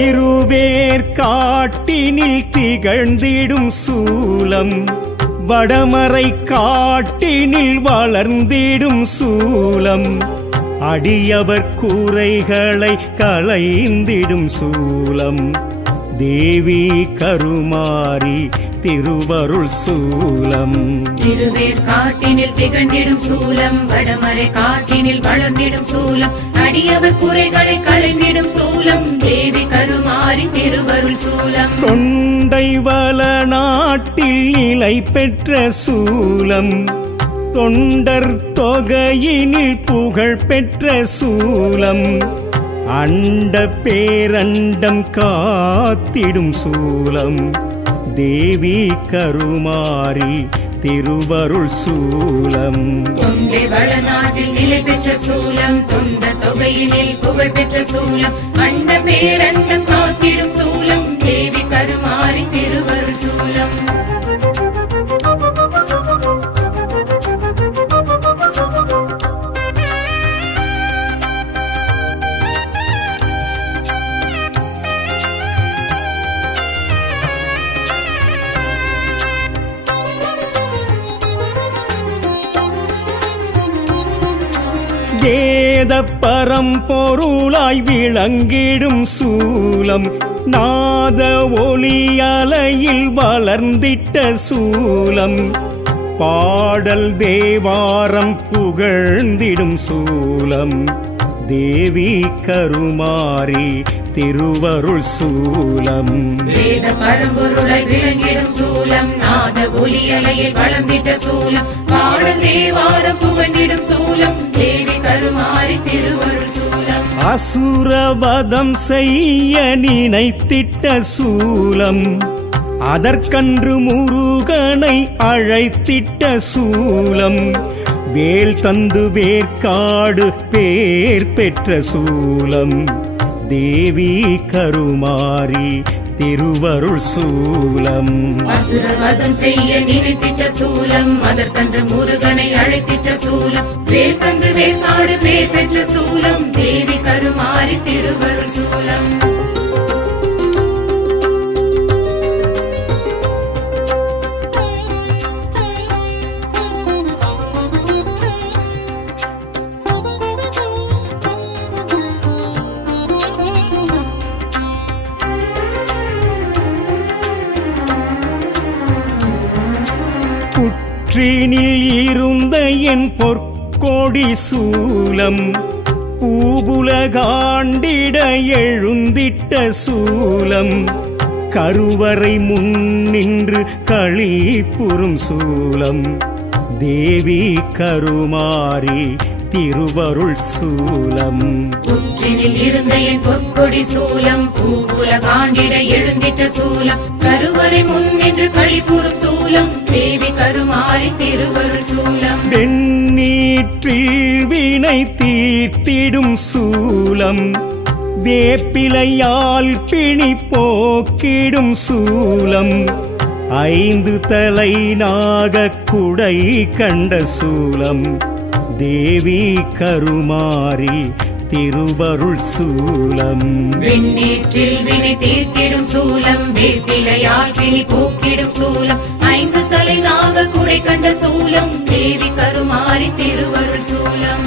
திருவேற்காட்டினில் திகழ்ந்திடும் சூலம், வடமறை காட்டினில் வளர்ந்திடும் சூலம், அடியவர் கூரைகளை களைந்திடும் சூலம், தேவி கருமாரி திருவருள் சூலம். திருவேற்காட்டினில் திகழ்ந்திடும் சூலம், வடமறை காட்டினில் வளர்ந்திடும் சூலம், அடியவர் குறைகளை களைந்திடும் சூலம், தேவி கருமாரி திருவருள் சூலம். தொண்டை வள நாட்டில் நிலை பெற்ற சூலம், தொண்டர் தொகையினில் புகழ் பெற்ற சூலம், அண்ட பேரண்டம் காத்திடும் சூலம், தேவி கருமாரி திருவருள் சூலம். தொண்டை வளநாட்டில் நிலை பெற்ற சூலம், தொண்ட தொகையினில் புகழ் பெற்ற சூலம், அண்ட பேரண்டம் காத்திடும் சூலம், தேவி கருமாரி திருவருள் சூலம். வேத பரம்பொருளாய் விளங்கிடும் சூலம், நாத ஒலி அலையில் வளர்ந்திட்ட சூலம், பாடல் தேவாரம் புகழ்ந்திடும் சூலம், தேவி கருமாரி திருவருள் சூலம். வேத பரம்பொருளாய் விளங்கிடும் சூலம், நாத ஒலி அலையில் வளர்ந்திட்ட சூலம், பாடல் தேவாரம் புகழ்ந்திடும் சூலம், தேவி கருமாரி திருவருள் சூலம். அசுரவதம் செய்ய நினைத்திட்ட சூலம், அதற்கன்று முருகனை அழைத்திட்ட சூலம், வேல் தந்து வேற்காடு பேர் பெற்ற சூலம், தேவி கருமாரி திருவருள் சூலம். அசுரவதம் செய்ய நினைத்திட்ட சூலம், அதற்கன்று முருகனை அழைத்திட்ட சூலம், வேல் தந்து வேற்காடு பேர் பெற்ற சூலம், தேவி கருமாரி திருவருள் சூலம். புற்றினில் இருந்த என் பொற்கோடி சூலம், பூபுலகாண்டிட எழுந்திட்ட சூலம், கருவறை முன்னின்று களிப்புறும் சூலம், தேவி கருமாரி திருவருள் சூலம். புற்றினில் இருந்த என் பொற்கொடி சூலம், பூவுலகாண்டிட எழுந்திட்ட சூலம், கருவறை முன்னின்று களிப்புறும் சூலம், தேவி கருமாரி திருவருள் சூலம். வெண்ணீற்றில் வினை தீர்த்திடும் சூலம், வேப்பிலையால் பிணி போக்கிடும் சூலம், ஐந்து தலை நாகக் குடை கண்ட சூலம், தேவி கருமாரி திருவருள் சூலம். வெண்ணீற்றில் வினை தீர்த்திடும் சூலம், வேப்பிலையால் பிணி போக்கிடும் சூலம், ஐந்து தலை நாகக் குடை கண்ட சூலம், தேவி கருமாரி திருவருள் சூலம்.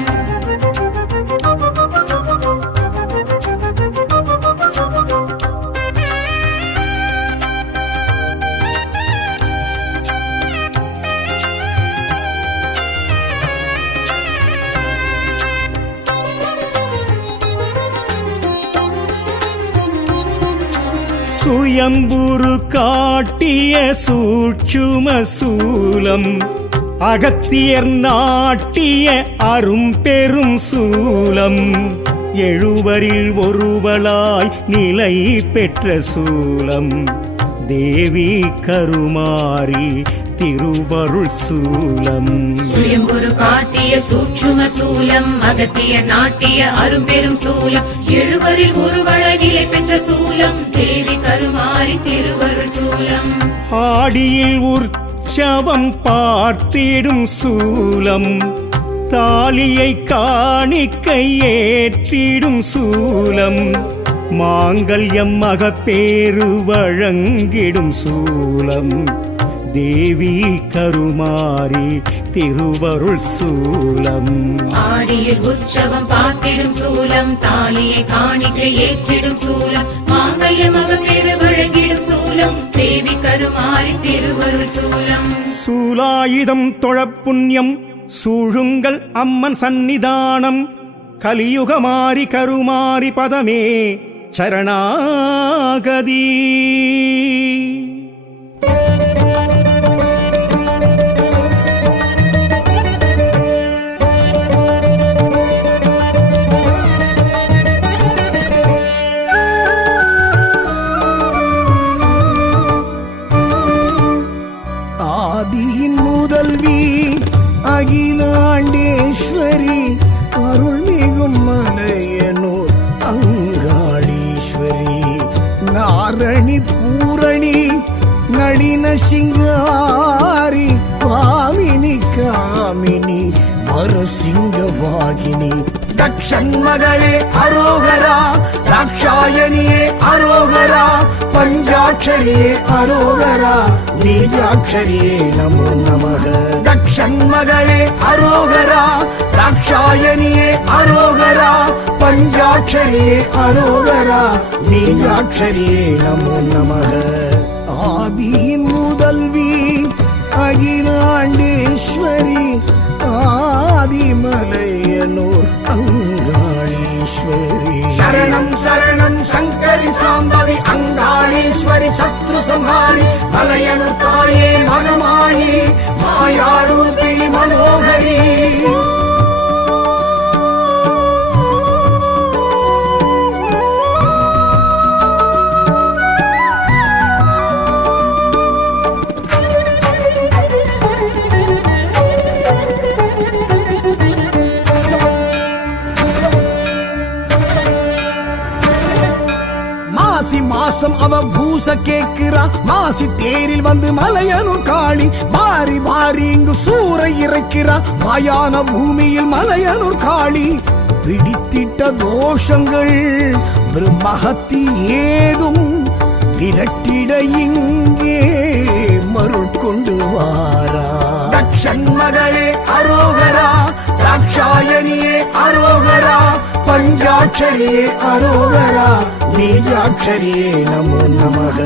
சுயம்புரு காட்டிய சூட்சும சூலம், அகத்தியர் நாட்டிய அரும்பெரும் சூலம், எழுவரில் ஒருவளாய் நிலை பெற்ற சூலம், தேவி கருமாரி திருவருள் சூலம். சுயம்புரு காட்டிய சூட்சும சூலம், அகத்திய நாட்டிய அரும்பெரும் சூலம், எழுவரில் ஒருவளாய் நிலை பெற்ற சூலம், தேவி கருமாரி திருவருள் சூலம். ஆடியில் உற்சவம் பார்த்திடும் சூலம், தாலியை காணிக்கை ஏற்றிடும் சூலம், மாங்கல்யம் மகப்பேறு வழங்கிடும் சூலம் தேவி கருமாரி திருவருள் சூலம். ஆடியில் உற்சவம் பார்த்திடும் சூலம் தாலியை காணிக்கை ஏற்றிடும் சூலம் மாங்கல்ய மகப்பேறு வழங்கிடும் சூலம் தேவி கருமாரி திருவருள் சூலம். சூலாயுதம் தொழப்புண்ணியம் சூழுங்கள் அம்மன் சந்நிதானம் கலியுகமாரி கருமாரி பதமே சரணாகதி. ஆதியின் முதல்வி அகிலாண்டேஸ்வரி அருள்மிகும் மலையனூர் அங்காளீஸ்வரி நாரணி பூரணி நளின சிங்காரி பாமினி காமினி வரசிங்கவாகினி தக்ஷன் மகளே அரோகரா ராட்சாயணியே அரோகரா பஞ்சாட்சரியே அரோகரா பீஜாட்சரியே நமோ நமக. தக்ஷன் மகளே அரோகரா ராட்சாயணியே அரோகரா பஞ்சாட்சரியே அரோகரா பீஜாட்சரியே நமோ நமக. ஆதியின் முதல்வி அகிலாண்டேஸ்வரி ஆதிமலையனூர் அங்காளீஸ்வரி சரணம் சரணம் சங்கரி சாம்பவி அங்காளீஸ்வரி சத்ரு சம்ஹாரி மலையனு தாயே மகமாயி மாயாரூபிணி மனோகரி. மாசம் அவ பூச கேக்குறா மாசி தேரில் வந்து மலையனூர் காளி பாரி பாரி இங்கு சூறை இறைக்கிறா மாயான பூமியில் மலையனூர் காளி பிடித்திட்ட தோஷங்கள் பிரம்மஹத்தி ஏதும் விரட்டிட இங்கே மருள் கொண்டு வாரா. தக்ஷன் மகளே அரோகரா ராட்சாயணியே அரோகரா பஞ்சாட்சரியே அரோகரா பீஜாட்சரியே நமோ நமக.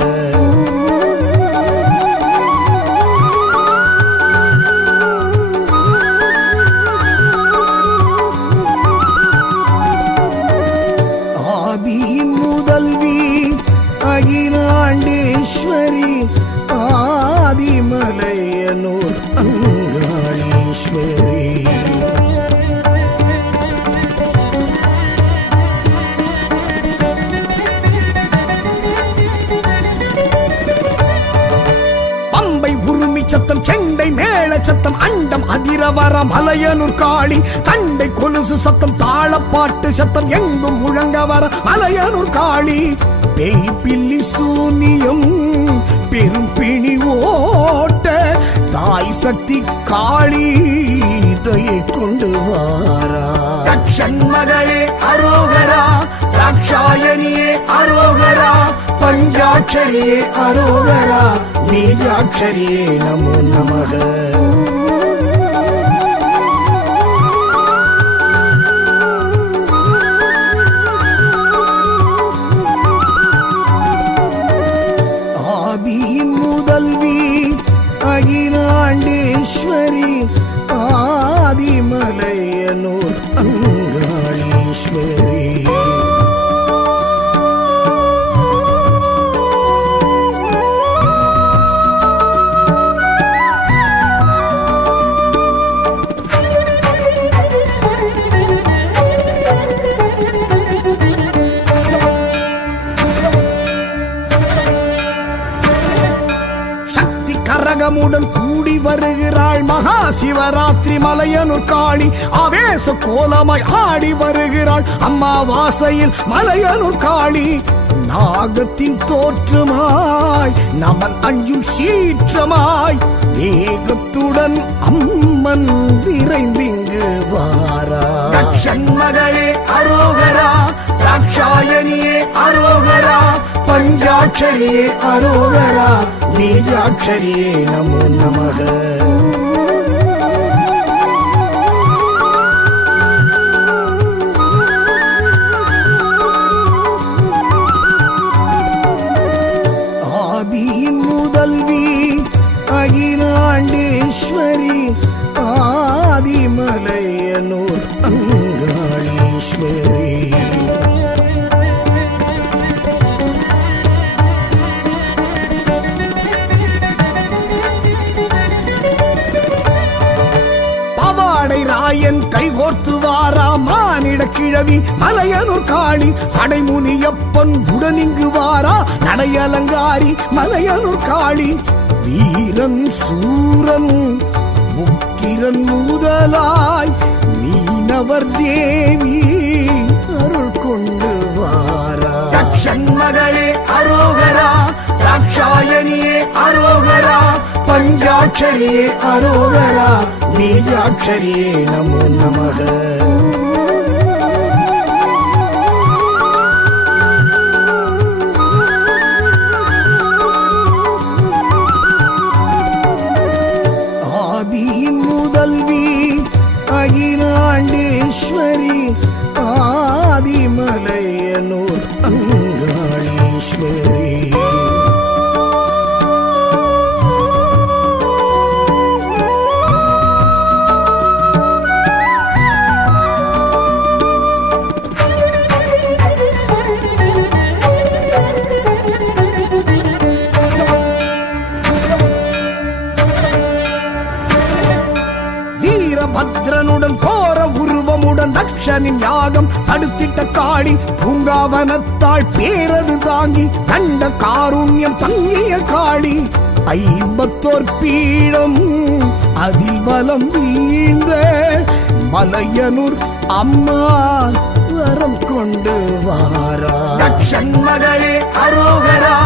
ஆதியின் முதல்வி அகிலாண்டேஸ்வரி ஆதிமலையனூர் அங்காளீஸ்வரி. சத்தம் செண்டை மேள சத்தம் அண்டம் அதிரவர மலையனூர் காளி தண்டை கொலுசு சத்தம் தாளப்பாட்டு சத்தம் எங்கும் முழங்க வர மலையனூர் காளி பேய் பில்லி சூனியம் பெரும் பிணி ஓட்ட தாய் சக்தி காளி தயை கொண்டு வாரா. தக்ஷன் மகளே அரோகரா ராட்சாயணியே அரோகரா பஞ்சாட்சரியே அரோகரா பீஜாட்சரியே நமோ நமக. ஆதியின் முதல்வி அகிலாண்டேஸ்வரி ஆதிமலையனூர் அங்காளீஸ்வரி. கரகமுடன் கூடி வருகிறாள் மகா சிவராத்திரி மலையனூர் காளி ஆவேச கோலமாய் ஆடி வருகிறாள் அம்மாவாசையில் மலையனூர் காளி நாகத்தின் தோற்றமாய் நமன் அஞ்சும் சீற்றமாய் வேகத்துடன் அம்மன் விரைந்திங்கு வாரா. தக்ஷன் மகளே அரோகரா ராட்சாயணியே அரோகரா பஞ்சாட்சரியே அரோகரா பீஜாட்சரியே நமோ நமக. ஆதியின் முதல்வி அகிலாண்டேஸ்வரி ஆதிமலையனூர் அங்காளீஸ்வரி. பவாடை ராயன் கைகோர்த்து வாரா மானிட கிழவி மலையனூர் காளி. சடைமுனியப்பன் உடனிங்கு வாரா நடையலங்காரி மலையனூர் காளி. வீரன் சூரன் உக்கிரன் முதலாய் மீனவர் தேவி அருள் கொண்டு வாரா. தக்ஷன் மகளே அரோகரா ராட்சாயணியே அரோகரா பஞ்சாட்சரியே அரோகரா பீஜாட்சரியே நமோ நமக. ஆதியின் முதல்வி அகிலாண்டேஸ்வரி ஆதிமலையனூர் அங்காளீஸ்வரி. பத்ரனுடன் கோர உருவமுடன் தக்ஷனின் யாகம் தடுத்திட்ட காளி. பூங்காவனத்தாள் பேரது தாங்கி கண்ட காருண்யம் தங்கிய காளி. 54 பீடம் அதிபலம் வீழ்ந்த மலையனூர் அம்மா வரம் கொண்டு வாரா. தக்ஷன் மகளே அரோகரா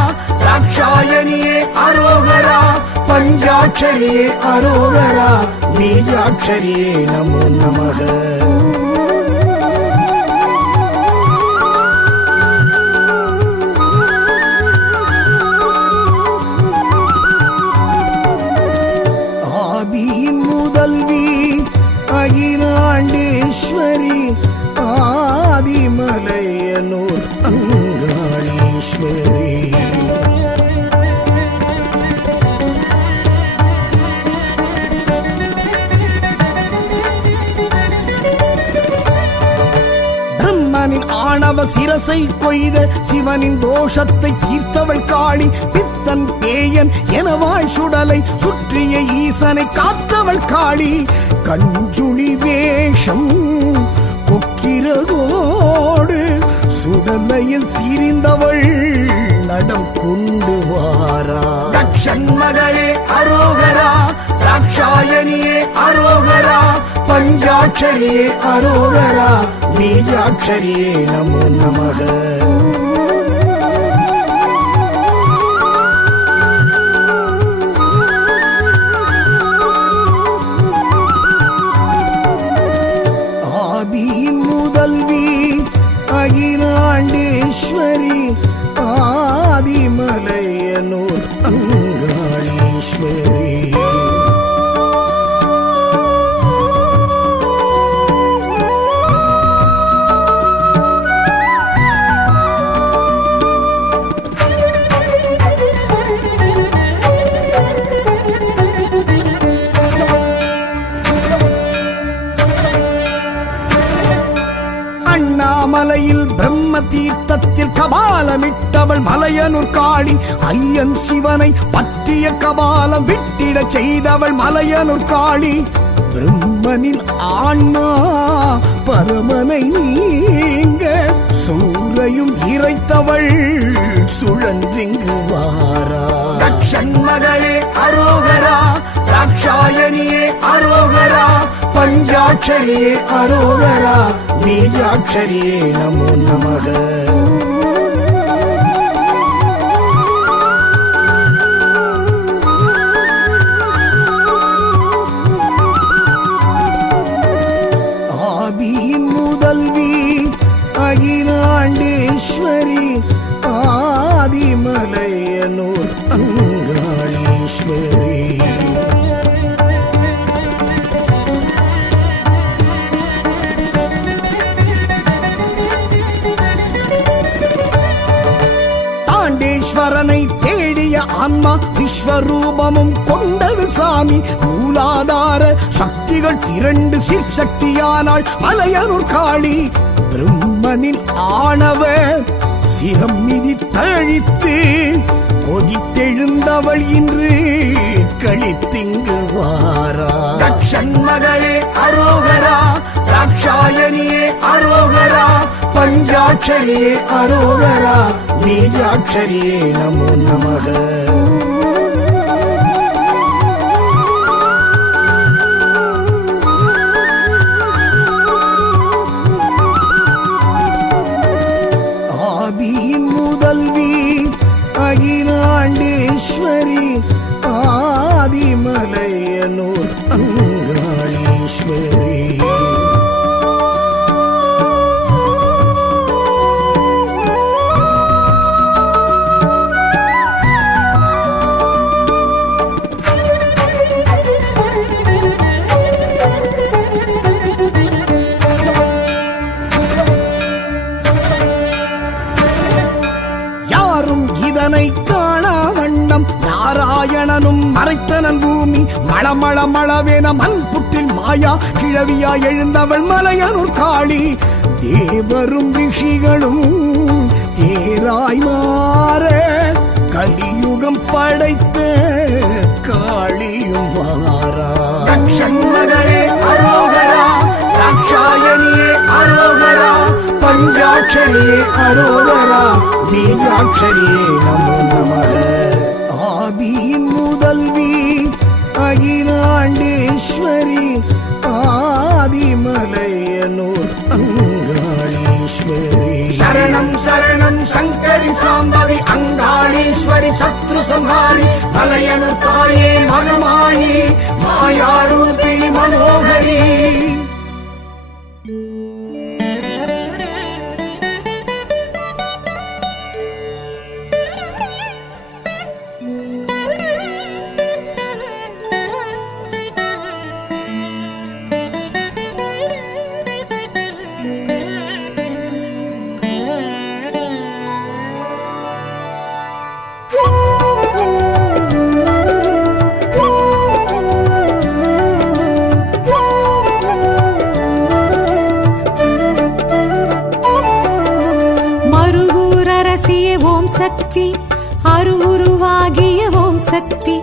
ராட்சாயணியே அரோகரா பஞ்சாட்சரியே அரோகரா பீஜாட்சரியே நமோ நமக. ஆதியின் முதல்வி அகிலாண்டேஸ்வரி ஆதிமலையனூர் அங்காளீஸ்வரி. ஆணவ சிரசை கொய்த சிவனின் தோஷத்தை தீர்த்தவள் காளி. பித்தன் பேயன் எனவாய் சுடலை சுற்றிய ஈசனை காத்தவள் காளி. கஞ்சுளி வேஷம் கொக்கிரகோடு சுடலையில் திரிந்தவள் நடம் கொண்டு வாரா. தக்ஷன் மகளே அரோகரா ராட்சாயணியே அரோகரா பஞ்சாட்சரியே அரோகரா பீஜாட்சரியே நமோ நமக. ஆதியின் முதல்வி அகிலாண்டேஸ்வரி ஆதிமலையனூர் அங்காளீஸ்வரி. மலையில் பிரம்ம தீர்த்தத்தில் கபாலமிட்டவள் மலையனூர் காளி. ஐயன் சிவனை பற்றிய கபாலம் விட்டிட செய்தவள் மலையனூர் காளி. பிரம்மனின் ஆன்மா பரமனை நீங்க சூரையும் இறைத்தவள் சுழன்றிங்கு வாரா. தக்ஷன் மகளே அரோகரா ராட்சாயணியே அரோகரா பஞ்சாட்சரியே அரோகரா பீஜாட்சரியே நமோ நமக. ஆதியின் முதல்வி அகிலாண்டேஸ்வரி ஆதிமலையனூர் அங்காளீஸ்வரி. தாண்டேஸ்வரனை தேடிய ஆன்மா விஸ்வரூபமும் கொண்டது சாமி. மூலாதார சக்திகள் திரண்டு சிற்சக்தியானாள் மலையனூர் காளி. பிரம்மனின் ஆணவ சிரம் மிதி தழித்து கொதித்தெழுந்தவள் இன்று கழித்திங்கு வாரா. தட்சண்மகளே அரோகரா, ராட்சாயணியே அரோகரா, பஞ்சாட்சரியே அரோகரா, பீஜாட்சரியே நமோ நமக. ஆதியின் முதல்வி அகிலாண்டேஸ்வரி, ஆதிமலையனூர் அங்காளீஸ்வரி. இதனை காணா வண்ணம் நாராயணனும் மறைத்தனன் பூமி. மளமள மளவேன மண் புற்றில் மாயா கிழவியா எழுந்தவள் மலையனூர் காளி. தேவரும் ரிஷிகளும் தேராய் மாற கலியுகம் படைத்த காளியும் வாரா. தட்சண்மகளே அரோகரா, ராட்சாயணியே அரோகரா, பஞ்சாட்சரியே அரோகரா, பீஜாட்சரியே நமோ நமக. ஆதியின் முதல்வி அகிலாண்டேஸ்வரி, ஆதிமலையனூர் அங்காளீஸ்வரி. சரணம் சரணம் சங்கரி சாம்பவி அங்காளீஸ்வரி, சத்ரு சம்ஹாரி மலையனூர் தாயே மகமாயி, மாயாரூபிணி மனோகரி. சக்தி அருவுருவாகிய ஓம் சக்தி,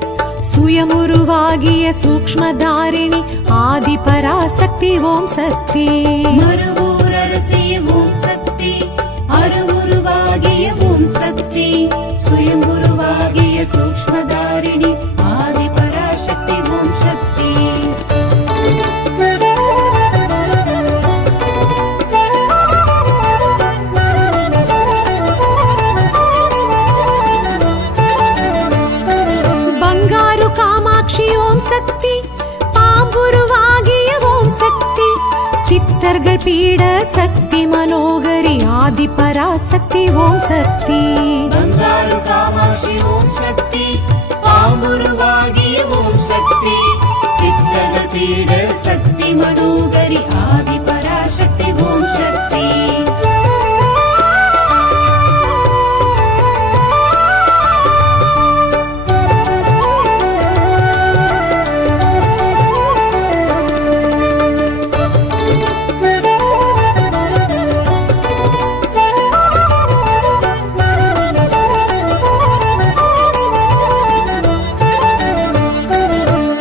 சுயமுருவாகிய சூக்ஷ்மதாரிணி ஆதி பராசக்தி ஓம் சக்தி. மறுவூரரசிய ஓம் சக்தி, அருவுருவாகிய ஓம் சக்தி, சுயமுருவாகிய சூக்ஷ்மதாரிணி ஆதி பராசக்தி ஓம் சக்தி. ஓம் சக்தி, பாம்புருவாகிய ஓம் சக்தி, சித்தர்கள் பீட சக்தி மனோகரி ஆதி பராசக்தி ஓம் சக்தி. பங்காரு காமாட்சி ஓம் சக்தி, பாம்புருவாகிய ஓம் சக்தி, சித்தர்கள் பீட சக்தி மனோகரி ஆதி பராசக்தி ஓம் சக்தி.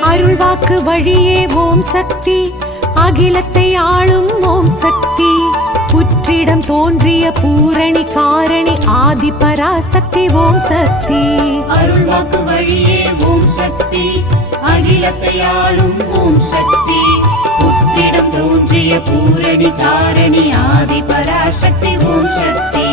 அருள்வாக்கு வழியே ஓம் சக்தி, அகிலத்தை ஆளும் ஓம் சக்தி, புற்றிடம் தோன்றிய பூரணி காரணி ஆதி பராசக்தி ஓம் சக்தி. அருள்வாக்கு வழியே ஓம் சக்தி, அகிலத்தை ஆளும் ஓம் சக்தி, புற்றிடம் தோன்றிய பூரணி காரணி ஆதி பராசக்தி ஓம் சக்தி.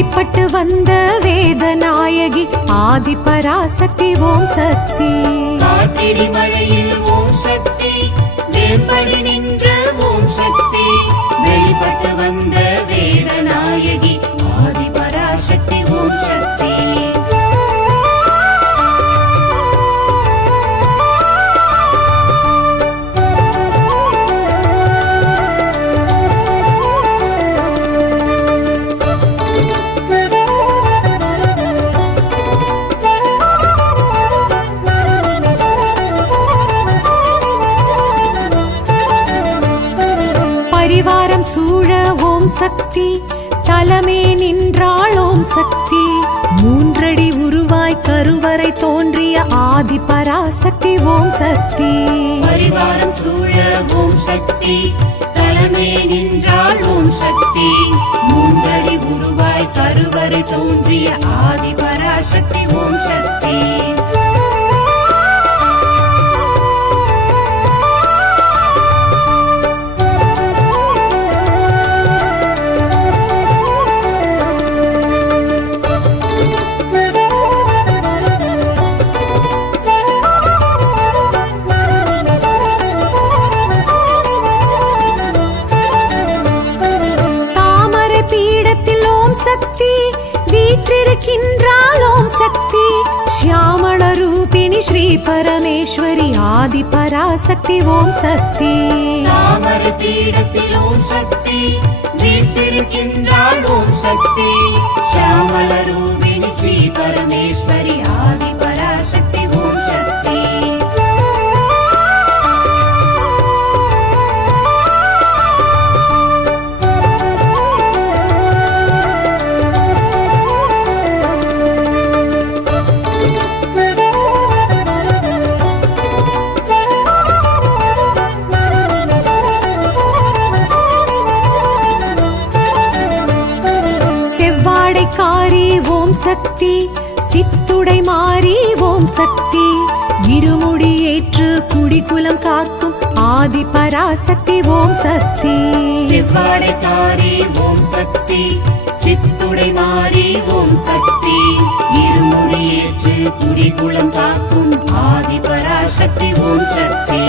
வெளிப்பட்டு வந்த வேதநாயகி ஆதி பராசக்தி ஓம் சக்தி. காற்றிடி மழையில் ஓம் சக்தி, வேம்படி நின்ற ஓம் சக்தி, வெளிப்பட்டு வந்த வேதநாயகி ஆதி பராசக்தி ஓம் சக்தி. பரிவாரம் சூழ ஓம் சக்தி, தலமே நின்றாள் ஓம் சக்தி, மூன்றடி உருவாய் கருவறை தோன்றிய ஆதி பராசக்தி ஓம் சக்தி. பரிவாரம் சூழ ஓம் சக்தி, தலமே நின்றாள் ஓம் சக்தி, மூன்றடி உருவாய் கருவறை தோன்றிய ஆதி பராசக்தி ஓம் சக்தி. சக்தி வீற்றிருக்கின்றாள் ஓம் சக்தி, ஷியாமள ரூபிணி ஸ்ரீ பரமேஸ்வரி ஆதி பராசக்தி ஓம் சக்தி. தாமரை பீடத்தில் ஓம் சக்தி வீற்றிருக்கின்றாள் ஓம் சக்தி, ஷியாமள ரூபிணி ஸ்ரீ பரமேஸ்வரி ஆதி பராசக்தி ஓம் சக்தி. காரி ஓம் சக்தி, சித்துடை மாறி ஓம் சக்தி, இருமுடி ஏற்று குடிகுலம் காக்கும் ஆதி பராசக்தி ஓம் சக்தி. செவ்வாடைக்காரி ஓம் சக்தி, சித்துடை மாறி ஓம் சக்தி, இருமுடி ஏற்று குடிகுலம் காக்கும் ஆதி பராசக்தி ஓம் சக்தி.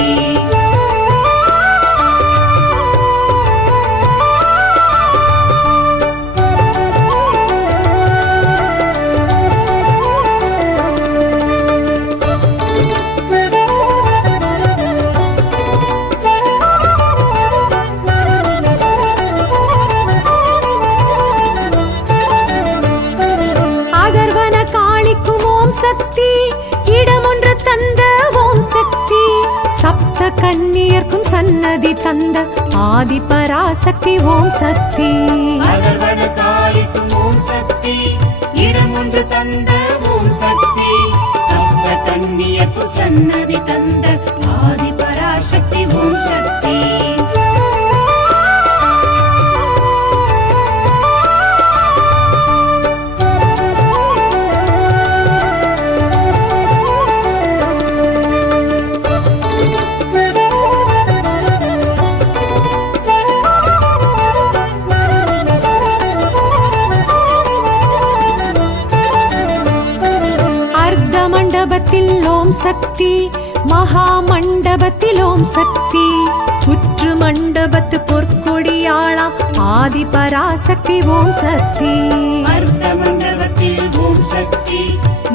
சக்தி இடமொன்று தந்த ஓம் சக்தி, சப்த கன்னியர்க்கும் சன்னதி தந்த ஆதி பராசக்தி ஓம் சக்தி. காளிக்கும் ஓம் சக்தி இடமொன்று தந்த ஓம் சக்தி, சப்த கன்னியர்க்கும் சன்னதி தந்த ஆதி பராசக்தி ஓம் சக்தி. மண்டபத்தில் ஓம் சக்தி, மகா மண்டபத்தில் ஓம் சக்தி, புற்று மண்டபத்து பொற்கொடியாளாம் ஆதி பராசக்தி ஓம் சக்தி. அர்த்த மண்டபத்தில் ஓம் சக்தி,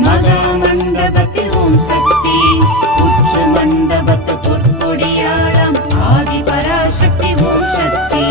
மகா மண்டபத்தில் ஓம் சக்தி, புற்று மண்டபத்து பொற்கொடியாளாம் ஆதி பராசக்தி ஓம் சக்தி.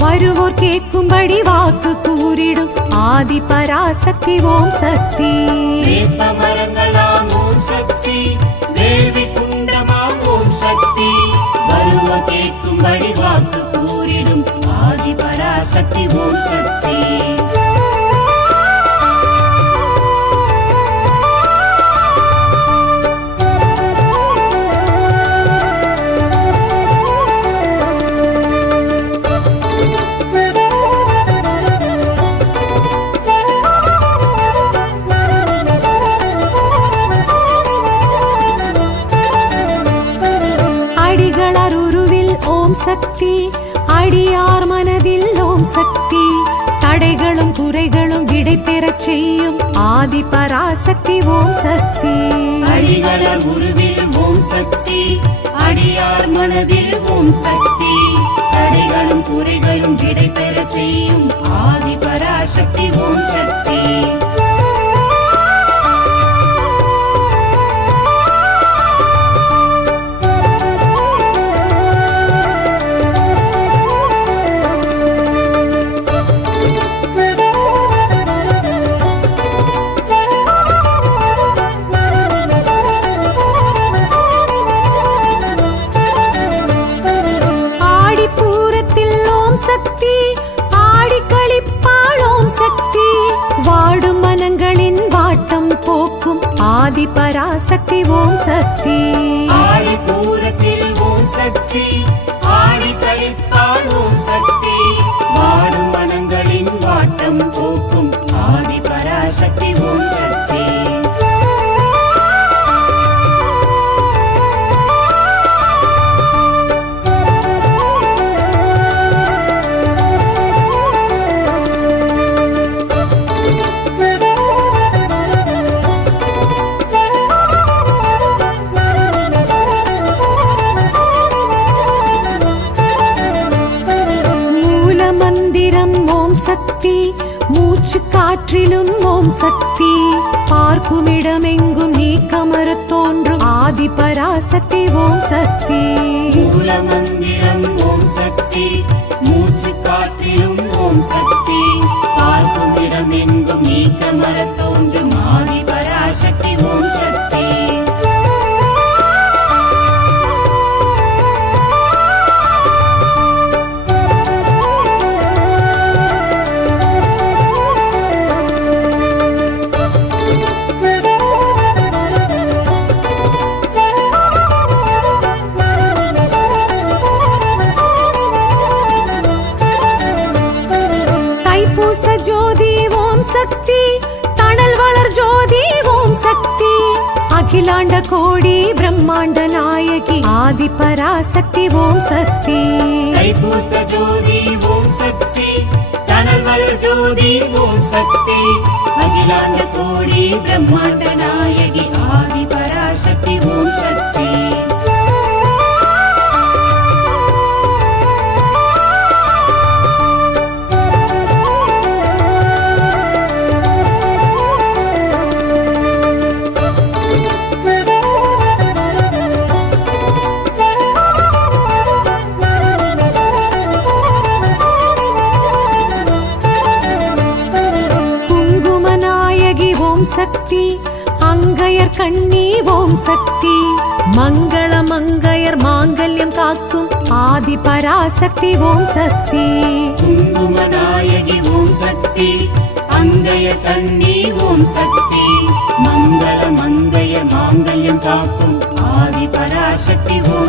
வருவோர் கேட்கும்படி வாக்கு கூறிடும் ஆதி பராசக்தி ஓம் சக்தி. வேப்ப மரங்களாம் ஓம் சக்தி, வேள்வி குண்டமாம் ஓம் சக்தி, வருவோர் கேட்கும்படி வாக்கு கூறிடும் ஆதி பராசக்தி ஓம் சக்தி. சக்தி அடியார் மனதில் ஓம் சக்தி தடைகளும் குறைகளும் விடை பெறச் செய்யும் ஆதி பராசக்தி ஓம் சக்தி அடிகளர் உருவில் ஓம் சக்தி அடியார் மனதில் ஓம் சக்தி தடைகளும் குறைகளும் விடை பெறச் செய்யும் ஆதி பராசக்தி ஓம் சக்தி சக்தி ஆடி களிப்பாள் ஓம் சக்தி வாடும் மனங்களின் வாட்டம் போக்கும் ஆதி பராசக்தி ஓம் சக்தி ஆடிப்பூரத்தில் ஓம் சக்தி ஆடி களிப்பாள் ஓம் சக்தி வாடும் மனங்களின் வாட்டம் போக்கும் ஆதி பராசக்தி ஓம் சக்தி சக்தி மூச்சு காற்றிலும் ஓம் சக்தி பார்க்குமிடமெங்கும் நீக்கமரத் தோன்றும் ஆதி பராசக்தி ஓம் சக்தி மூல மந்திரம் ஓம் சக்தி மூச்சு காற்றிலும் ஓம் சக்தி பார்க்குமிடமெங்கும் நீக்கமரத் தோன்றும் ஆதி பராசக்தி ஓம் சக்தி ஜோதி ஓம் சக்தி தணல் வளர் ஜோதி ஓம் சக்தி அகிலாண்ட கோடி பிரம்மாண்ட நாயகி ஆதி பராசக்தி ஓம் சக்தி தைப்பூச ஜோதி ஓம் சக்தி தணல் வளர் ஜோதி ஓம் சக்தி அகிலாண்ட கோடி பிரம்மாண்ட நாயகி ஆதி பராசக்தி ஓம் சக்தி சக்தி அங்கையர் கண்ணி ஓம் சக்தி மங்கள மங்கையர் மாங்கல்யம் காக்கும் ஆதி பராசக்தி ஓம் சக்தி குங்குமநாயகி ஓம் சக்தி அங்கைய கண்ணி ஓம் சக்தி மங்கள மங்கையர் மாங்கல்யம் காக்கும் ஆதி பராசக்தி ஓம்